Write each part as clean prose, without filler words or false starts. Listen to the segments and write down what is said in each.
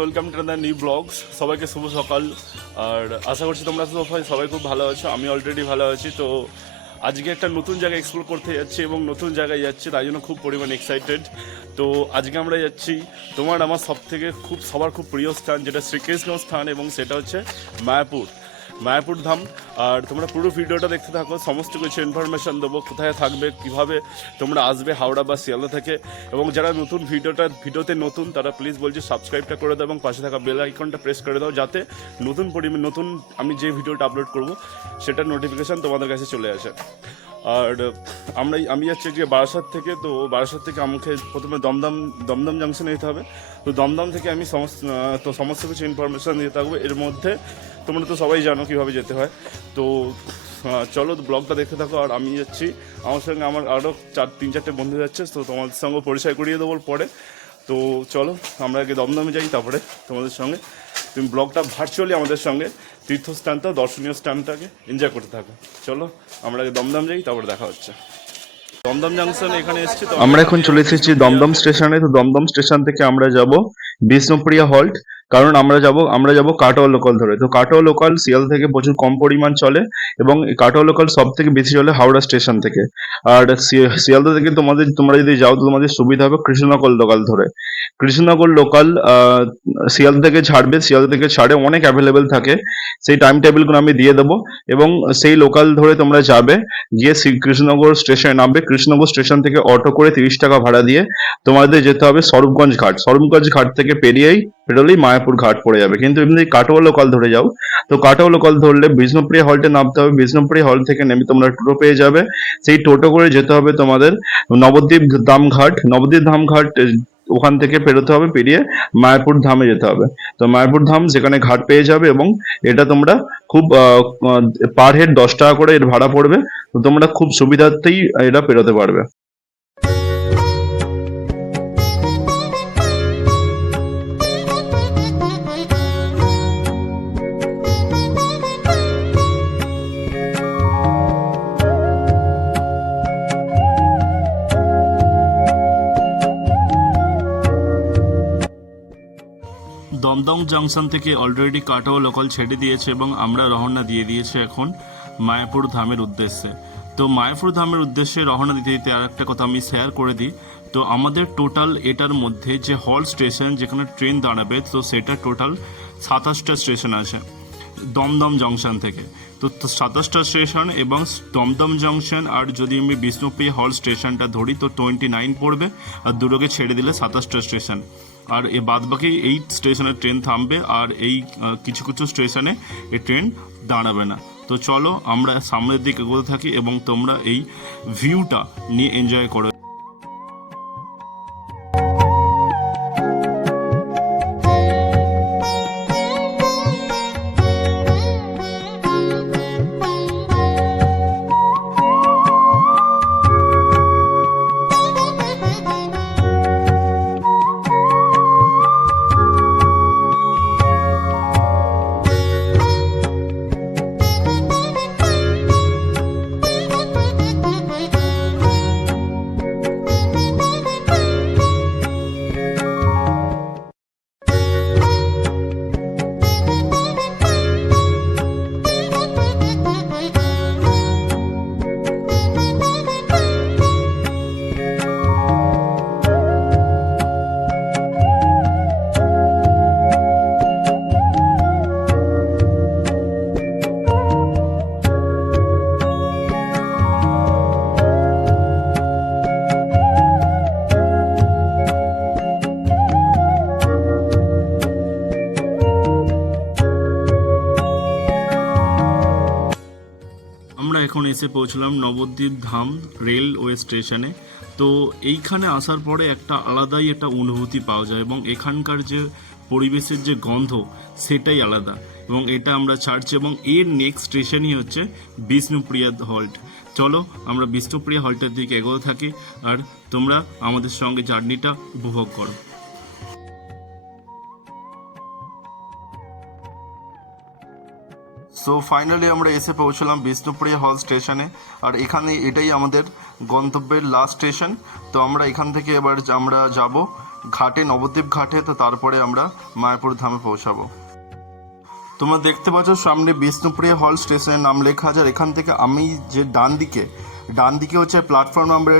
Welcome to the new blogs. সবাইকে শুভ সকাল। আর আশা করছি তোমরা সবাই খুব ভালো আছো। আমি অলরেডি ভালো আছি। তো আজকে একটা নতুন জায়গা এক্সপ্লোর করতে যাচ্ছি এবং নতুন জায়গায় যাচ্ছি, তাই জন্য খুব পরিমাণ এক্সাইটেড। তো আজকে আমরা যাচ্ছি আমার সবার খুব প্রিয় স্থান, যেটা শ্রীকৃষ্ণ স্থান, এবং সেটা হচ্ছে মায়াপুর ধাম। আর তোমরা পুরো ভিডিওটা দেখতে থাকো, সমস্ত কিছু ইনফরমেশান দেবো, কোথায় থাকবে, কিভাবে তোমরা আসবে হাওড়া বা শিয়ালদা থেকে। এবং যারা ভিডিওতে নতুন, তারা প্লিজ বলছি সাবস্ক্রাইবটা করে দাও এবং পাশে থাকা বেল আইকনটা প্রেস করে দাও, যাতে নতুন আমি যে ভিডিওটা আপলোড করব সেটার নোটিফিকেশান তোমাদের কাছে চলে আসে। আর আমি যাচ্ছি যে বারাসাত থেকে। তো বারাসাত থেকে আমাকে প্রথমে দমদম জাংশনে যেতে হবে। তো দমদম থেকে আমি সমস্ত কিছু ইনফরমেশান দিয়ে থাকবো। এর মধ্যে তোমরা তো সবাই জানো কীভাবে যেতে হয়। তো চলো ব্লগটা দেখতে থাকো। আর আমি যাচ্ছি, আমার সঙ্গে আমার আরও 3-4টে বন্ধু যাচ্ছে, তো তোমাদের সঙ্গে পরিচয় করিয়ে দেবো পরে। তো চলো আমরা আগে দমদমে যাই, তারপরে তোমাদের সঙ্গে তুমি ব্লগটা ভার্চুয়ালি আমাদের সঙ্গে তীর্থস্থানটা, দর্শনীয় স্থানটাকে এনজয় করতে থাকো। চলো আমরা আগে দমদম যাই, তারপরে দেখা হচ্ছে। দমদম জাংশনে এখানে এসেছি। তো আমরা এখন চলে এসেছি দমদম স্টেশনে। তো দমদম স্টেশন থেকে আমরা যাব বিষ্ণুপ্রিয়া হল্ট, কারণ আমরা যাব কাটোয়া লোকাল ধরে। তো কাটোয়া লোকাল শিয়ালদা থেকে প্রচুর কম পরিমাণ চলে, এবং কাটোয়া লোকাল সব থেকে বেশি চলে হাওড়া স্টেশন থেকে। আর শিয়ালদা থেকে তোমরা যদি যাও, তো তোমাদের সুবিধা হবে কৃষ্ণনগর লোকাল ধরে। কৃষ্ণনগর লোকাল শিয়ালদা থেকে ছাড়ে অনেক অ্যাভেলেবেল থাকে। সেই টাইম টেবিলগুলো আমি দিয়ে দেবো, এবং সেই লোকাল ধরে তোমরা যাবে, গিয়ে কৃষ্ণনগর স্টেশনে নামবে। কৃষ্ণনগর স্টেশন থেকে অটো করে 30 টাকা ভাড়া দিয়ে তোমাদের যেতে হবে স্বরূপগঞ্জ ঘাট থেকে পেরোলেই মায়াপুর ঘাট পড়ে যাবে। কিন্তু এমনি কাটোয়া লোকাল ধরে যাও, তো কাটোয়া লোকাল ধরলে বিষ্ণুপ্রিয়া হল্টে নামতে হবে। বিষ্ণুপ্রিয়া হল থেকে নেমে তোমরা টোটো পেয়ে যাবে। সেই টোটো করে যেতে হবে তোমাদের নবদ্বীপ ধাম ঘাট। ওখান থেকে পেরোতে হবে, পেরিয়ে মায়াপুর ধামে যেতে হবে। তো মায়াপুর ধাম সেখানে ঘাট পেয়ে যাবে, এবং এটা তোমরা খুব পার হেড 10 টাকা করে এর ভাড়া পড়বে। তো তোমরা খুব সুবিধার্থেই এটা পেরোতে পারবে। দমদম জাংশন থেকে অলরেডি কাটোয়া লোকাল ছেড়ে দিয়েছে, এবং আমরা রওনা দিয়ে দিয়েছি এখন মায়াপুর ধামের উদ্দেশ্যে। তো মায়াপুর ধামের উদ্দেশ্যে রওনা দিতে দিতে আর একটা কথা আমি শেয়ার করে দিই। তো আমাদের টোটাল এটার মধ্যে যে হল স্টেশন, যেখানে ট্রেন দাঁড়াবে, তো সেটা টোটাল 27টা স্টেশন আছে দমদম জংশন থেকে। তো 27টা স্টেশন, এবং দমদম জংশন আর যদি আমি বিষ্ণুপ্রিয়া হল স্টেশনটা ধরি, তো 29 পড়বে। আর দুটোকে ছেড়ে দিলে 27টা স্টেশন। আর এ বাদবাকি 8 স্টেশনে ট্রেন থামবে, আর এই কিছু কিছু স্টেশনে এই ট্রেন দাঁড়াবে না। তো চলো আমরা সামনের দিকে এগোতে থাকি, এবং তোমরা এই ভিউটা নিয়ে এনজয় করো। আমরা এখন এসে পৌঁছলাম নবদ্বীপ ধাম রেলওয়ে স্টেশনে। তো এইখানে আসার পরে একটা আলাদাই একটা অনুভূতি পাওয়া যায়, এবং এখানকার যে পরিবেশের যে গন্ধ, সেটাই আলাদা। এবং এটা আমরা ছাড়ছি, এবং এর নেক্সট স্টেশনই হচ্ছে বিষ্ণুপ্রিয়া হল্ট। চলো আমরা বিষ্ণুপ্রিয়া হল্টের দিকে এগোতে থাকি, আর তোমরা আমাদের সঙ্গে জার্নিটা উপভোগ করো। সো ফাইনালি আমরা এসে পৌঁছলাম বিষ্ণুপ্রিয়া হল স্টেশনে, আর এটাই আমাদের গন্তব্যের লাস্ট স্টেশন। তো আমরা এখান থেকে এবার আমরা যাব ঘাটে, নবদ্বীপ ঘাটে, তো তারপরে আমরা মায়াপুর ধামে পৌঁছাবো। তোমরা দেখতে পাচ্ছ সামনে বিষ্ণুপ্রিয়া হল স্টেশনের নাম লেখা আছে। আর এখান থেকে আমি যে ডান দিকে হচ্ছে প্ল্যাটফর্ম নাম্বার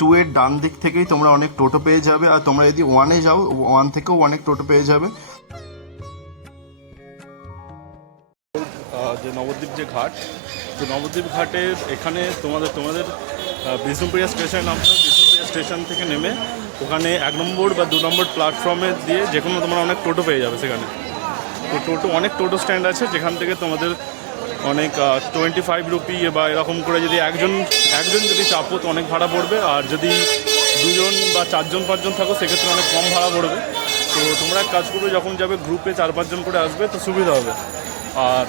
2 এর ডান দিক থেকেই তোমরা অনেক টোটো পেয়ে যাবে। আর তোমরা যদি 1-এ যাও, 1 থেকেও অনেক টোটো পেয়ে যাবে। যে নবদ্বীপ যে ঘাট, তো নবদ্বীপ ঘাটের এখানে তোমাদের বিষ্ণুপ্রিয়া স্টেশনে নামতে হবে। বিষ্ণুপ্রিয়া স্টেশন থেকে নেমে ওখানে 1 নম্বর বা 2 নম্বর প্ল্যাটফর্মে দিয়ে যে কোনো তোমরা অনেক টোটো পেয়ে যাবে সেখানে। তো অনেক টোটো স্ট্যান্ড আছে যেখান থেকে তোমাদের অনেক 25 রুপি বা এরকম করে যদি একজন যদি চাপো তো অনেক ভাড়া পড়বে। আর যদি 2জন বা 4জন 5জন থাকো সেক্ষেত্রে অনেক কম ভাড়া পড়বে। তো তোমরা এক কাজ করবে, যখন যাবে গ্রুপে 4-5জন করে আসবে তো সুবিধা হবে। আর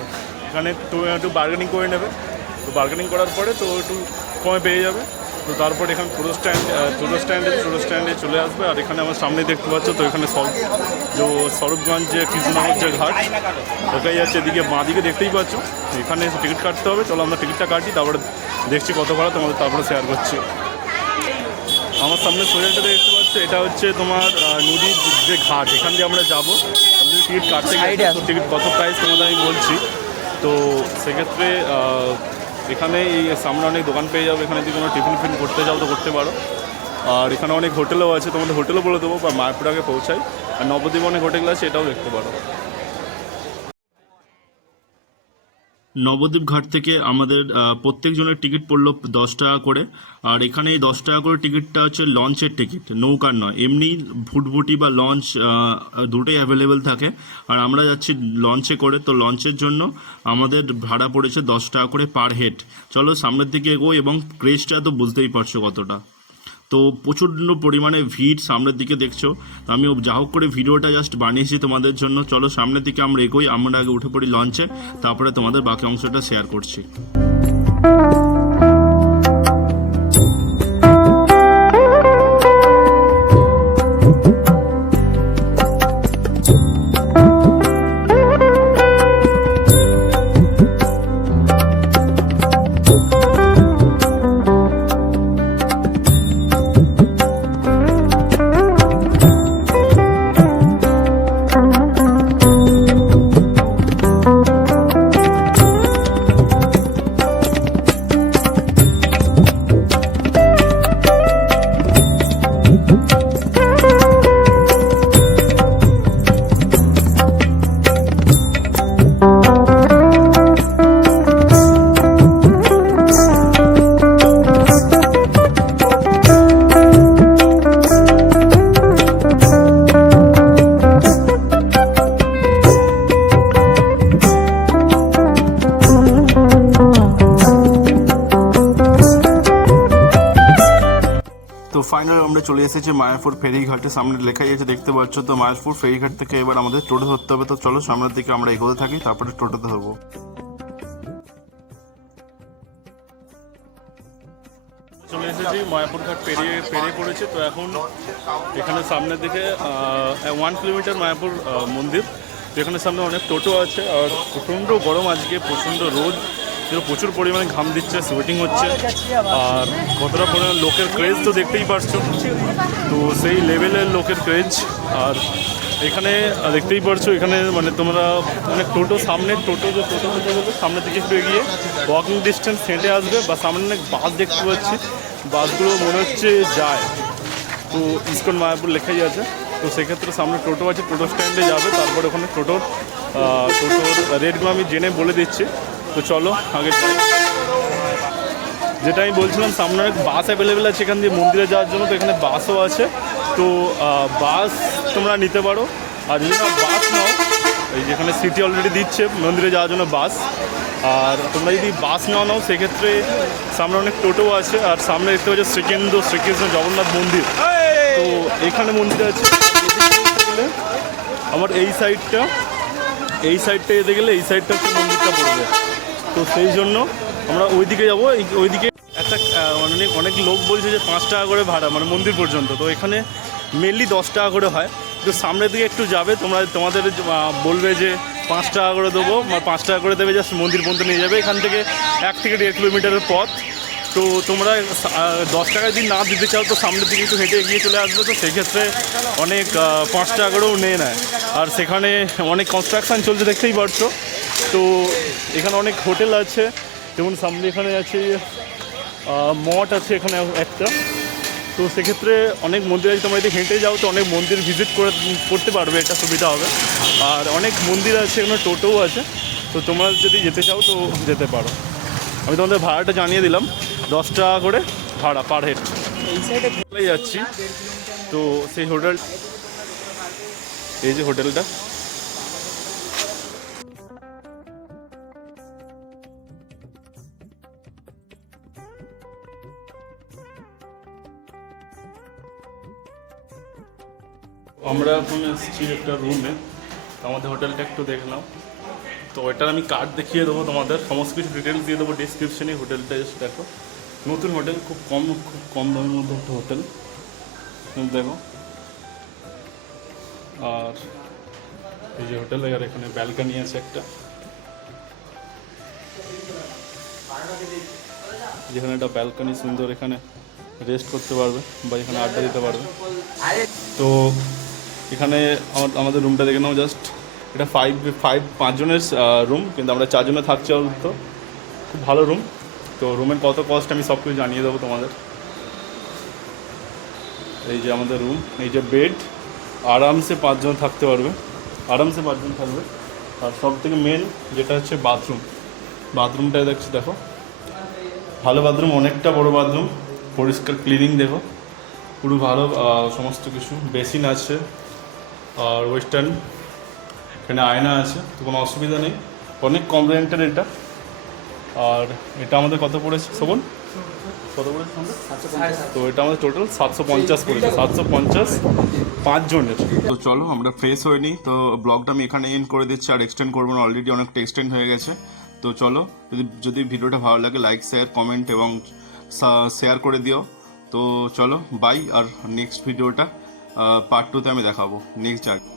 এখানে একটু বার্গেনিং করে নেবে, তো বার্গেনিং করার পরে তো একটু কমে পেয়ে যাবে। তো তারপর এখানে টোটো স্ট্যান্ডে চলে আসবে। আর এখানে আমার সামনে দেখতে পাচ্ছ, তো এখানে স্বরূপগঞ্জ যে কৃষ্ণনগর যে ঘাট ওটাই আছে। এদিকে বাঁ দিকে দেখতেই পাচ্ছ, এখানে এসে টিকিট কাটতে হবে। চলো আমরা টিকিটটা কাটি, তারপরে দেখছি কত ভাড়া, তোমাদের তারপরে শেয়ার করছি। আমার সামনে সোজাটা দেখতে পাচ্ছ, এটা হচ্ছে তোমার নদীর যে ঘাট, এখান দিয়ে আমরা যাবো। টিকিট কাটতে গেলে তো টিকিট কত প্রাইস তোমাদের আমি বলছি। তো সেক্ষেত্রে এখানে এই সামনে অনেক দোকান পেয়ে যাবে। এখানে যদি কোনো টিফিন করতে যাও তো করতে পারো। আর এখানে অনেক হোটেলও আছে, তোমাদের হোটেলও বলে দেবো, বা মায়াপুর আগে পৌঁছাই। আর নবদ্বীপ অনেক হোটেল আছে, এটাও দেখতে পারো। নবদ্বীপ ঘাট থেকে আমাদের প্রত্যেকজনের টিকিট পড়লো 10 টাকা করে। আর এখানে এই 10 টাকা করে টিকিটটা হচ্ছে লঞ্চের টিকিট, নৌকার নয়। এমনি ভুটভুটি বা লঞ্চ দুটোই অ্যাভেলেবেল থাকে। আর আমরা যাচ্ছি লঞ্চে করে, তো লঞ্চের জন্য আমাদের ভাড়া পড়েছে 10 টাকা করে পার হেড। চলো সামনের দিকে এগোই, এবং ক্রেজটা তো বুঝতেই পারছো কতটা। তো প্রচণ্ড পরিমাণে ভিড় সামনের দিকে দেখছো। আমি যা হোক করে ভিডিওটা জাস্ট বানিয়েছি তোমাদের জন্য। চলো সামনের দিকে আমরা এগোই, আমরা আগে উঠে পড়ি লঞ্চে, তারপরে তোমাদের বাকি অংশটা শেয়ার করছি। তো ফাইনালি আমরা চলে এসেছি মায়াপুর ফেরিঘাটে। সামনে লেখাই আছে দেখতে পাচ্ছ। তো মায়াপুর ফেরিঘাট থেকে এবার আমাদের টোটো ধরতে হবে। তো চলো সামনের দিকে আমরা এগোতে থাকি, তারপরে টোটোতে ধরবো। চলে এসেছি, মায়াপুর ঘাট পেরিয়ে পড়েছে। তো এখন এখানে সামনের দিকে 1 কিলোমিটার মায়াপুর মন্দির। তো এখানে সামনে অনেক টোটো আছে। আর প্রচণ্ড গরম আজকে, প্রচণ্ড রোদ, প্রচুর পরিমাণে ঘাম দিচ্ছে, সোয়েটিং হচ্ছে। আর কতটা পরিমাণ লোকের ক্রেজ তো দেখতেই পারছো। তো সেই লেভেলের লোকের ক্রেজ। আর এখানে দেখতেই পারছো, এখানে মানে তোমরা অনেক টোটো, সামনের টোটো যে টোটো হতে গেলে সামনের দিকে একটু এগিয়ে ওয়াকিং ডিস্টেন্স হেঁটে আসবে। বা সামনে অনেক বাস দেখতে পাচ্ছি, বাসগুলো মনে হচ্ছে যায়। তো ইস্কন মায়াপুর লেখাই আছে। তো সেক্ষেত্রে সামনে টোটো আছে, টোটো স্ট্যান্ডে যাবে। তারপরে ওখানে টোটোর রেটগুলো আমি জেনে বলে দিচ্ছি। তো চলো আগে যেটা আমি বলছিলাম, সামনে অনেক বাস অ্যাভেলেবেল আছে এখান দিয়ে মন্দিরে যাওয়ার জন্য। তো এখানে বাসও আছে, তো বাস তোমরা নিতে পারো। আর যদি না বাস নাও, এই যেখানে সিটি অলরেডি দিচ্ছে মন্দিরে যাওয়ার জন্য বাস। আর তোমরা যদি বাস নাও সেক্ষেত্রে সামনে অনেক টোটো আছে। আর সামনে দেখতে পাচ্ছ শ্রীকৃষ্ণ জগন্নাথ মন্দির। তো এখানে মন্দির আছে। আমার এই সাইডটা যেতে গেলে এই সাইডটা হচ্ছে মন্দিরটা পড়বে। তো সেই জন্য আমরা ওইদিকে যাবো। ওইদিকে একটা অনেক লোক বলছে যে 5 টাকা করে ভাড়া, মানে মন্দির পর্যন্ত। তো এখানে মেনলি 10 টাকা করে হয়। তো সামনের দিকে একটু যাবে, তোমাদের বলবে যে 5 টাকা করে দেবো, 5 টাকা করে দেবে, জাস্ট মন্দির পর্যন্ত নিয়ে যাবে। এখান থেকে 1 থেকে 1.5 কিলোমিটারের পথ। তো তোমরা 10 টাকা যদি না দিতে চাও তো সামনের দিকে একটু হেঁটে এগিয়ে চলে আসবে, তো সেক্ষেত্রে অনেক 5 টাকা করেও নিয়ে নেয়। আর সেখানে অনেক কনস্ট্রাকশান চলছে দেখতেই পারছো। তো এখানে অনেক হোটেল আছে, যেমন সামনে এখানে আছে মঠ আছে এখানে একটা। তো সেক্ষেত্রে অনেক মন্দির আছে, তোমরা যদি হেঁটে যাও তো অনেক মন্দির ভিজিট করতে পারবে, এটা সুবিধা হবে। আর অনেক মন্দির আছে, এখানে টোটোও আছে, তো তোমরা যদি যেতে চাও তো যেতে পারো। আমি তোমাদের ভাড়াটা জানিয়ে দিলাম, 10 টাকা করে ভাড়া পার হেড। এই সাইডে চলে যাচ্ছি, তো সেই হোটেল, এই যে হোটেলটা, আমরা এখন এসেছি একটা রুমে। আমাদের হোটেলটা একটু দেখলাম, তো এটার আমি কার্ড দেখিয়ে দেবো তোমাদের, সমস্ত কিছু ডিটেলস দিয়ে দেবো ডিসক্রিপশনে। হোটেলটা এসে দেখো, নতুন হোটেল, খুব কম দামের মধ্যে একটা হোটেল দেখো। আর এই যে হোটেল, আর এখানে ব্যালকনি আছে একটা, যেখানে একটা ব্যালকনি সুন্দর, এখানে রেস্ট করতে পারবে বা এখানে আড্ডা দিতে পারবে। তো এখানে আমাদের রুমটা দেখে নাও জাস্ট, এটা 5 জনের রুম, কিন্তু আমরা 4 জনে থাকছি। তো খুব ভালো রুম। তো রুমের কত কস্ট আমি সব কিছু জানিয়ে দেবো তোমাদের। এই যে আমাদের রুম, এই যে বেড, আরামসে 5 জন থাকতে পারবে, আরামসে 5 জন থাকবে। আর সব থেকে মেন যেটা হচ্ছে বাথরুমটা দেখছি, দেখো ভালো বাথরুম, অনেকটা বড় বাথরুম, পরিষ্কার ক্লিনিং দেখো পুরো ভালো, সমস্ত কিছু, বেসিন আছে আর ওয়েস্টার্ন, এখানে আয়না আছে, তো কোনো অসুবিধা নেই, অনেক কম রেন্টের এটা। আর এটা আমাদের কত পড়েছে শোভন, কত পড়েছে আমাদের? তো এটা আমাদের টোটাল 750 পড়েছে, 750 5 জনের। তো চলো আমরা ফ্রেশ হয়ে নিই, তো ব্লগটা আমি এখানে এন্ড করে দিচ্ছি, আর এক্সটেন্ড করবো না, অলরেডি অনেকটা এক্সটেন্ড হয়ে গেছে। তো চলো, যদি ভিডিওটা ভালো লাগে লাইক, শেয়ার, কমেন্ট এবং শেয়ার করে দিও। তো চলো বাই, আর নেক্সট ভিডিওটা পার্ট 2তে আমি দেখাবো নেক্সট জায়গা।